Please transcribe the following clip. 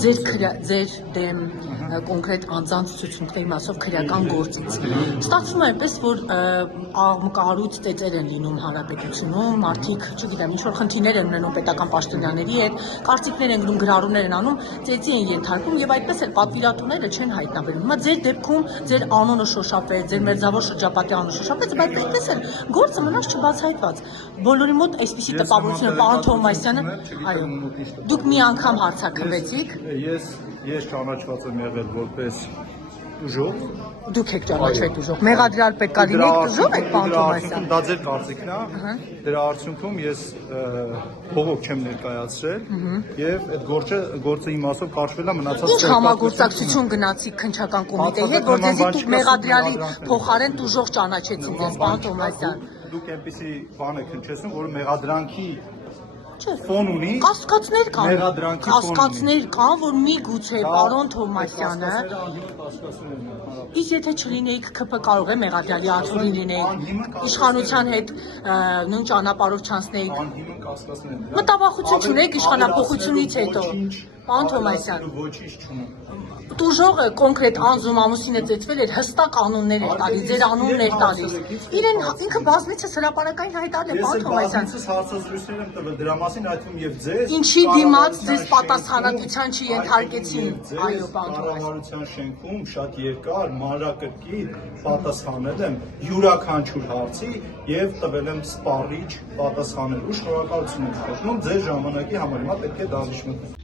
ձեր դեմ կոնկրետ անձանց ցուցմունքների մասով քրեական գործից։ Ստացվում է այնպես, որ աղմկարույց ծեծեր են լինում հանրապետությունում, մարդիկ, չգիտեմ, ինչ որ խնդիրներ են ունենում պետական պաշտոնյաների հետ, կարծիքներ են գրում, գրառումներ են անում, ծեծի են ենթարկվում եւ այդպես էլ պատվիրատուները չեն հայտնաբերում։ Հիմա ձեր դեպքում ձեր անունը շոշափեց, ձեր մերձավոր շրջապատի անունը շոշափեց, բայց այդպես էլ գործը մնաց չբացահայտված։ Բոլորի մոտ այսպիսի տպավորություն է, պարոն Թովմասյանը, այո, դուք մի անգամ հարցակրվեցիք։ Ես ճանաչված եմ եղել որպես ուժով։ Դուք եք ճանաչվել ուժով։ Մեղադրյալ պետք է լինեք ուժով եք, պարոն Թովմասյան։ Դա ձեր կարծիքն է։ Դրա արդյունքում ես փողոք չեմ ներկայացրել եւ այդ գործը իմաստով կարճվել է մնացած։ Ինչ համագործակցություն գնացիք քննչական կոմիտեի հետ, որ ձեզի դուք Մեղադրյալի փոխարեն ուժով ճանաչեցին ձեզ, պարոն Թովմասյան։ Դուք այնպեսի բան եք հնչեցնում, որ մեղադրանքի ֆոն ունի։ Կասկածներ կան, որ միգուցե պարոն Թովմասյանը, իսկ եթե չլինեիք ԿՓ կարող է Մեղադրյալի աթոռին լինեիք, իշխանության հետ նույն ճանապարհով չանցնեիք։ Մտավախություն չունեիք իշխանափոխությունից հետո, պարոն Թովմասյան։ Ոչինչ չունեմ։ Տուժողը կոնկրետ անձում ամուսինը ծեծվել էր, հստակ անուններ էր տալիս, ձեր անունն էր տալիս։ Իրեն ինքը բազմիցս հրապարակային հայտարարել է, պարոն Թովմասյան։ Ես հարցազրույցներ եմ տվել դրա մասին, այդ թվում եւ ձեզ։ Ինչի դիմաց ձեզ պատասխանատվության չենթարկեցին, այո, պարոն Թովմասյան։ Կառավարության շենքում շատ երկար, մանրակրկիտ պատասխանել եմ յուրաքանչյուր հարցի եւ տվել եմ սպառիչ պատասխանելու։ Շնորհակալություն եմ հայտնում ձեր ժամանակի համար, հիմա պետք է դահլիճ մտնեմ։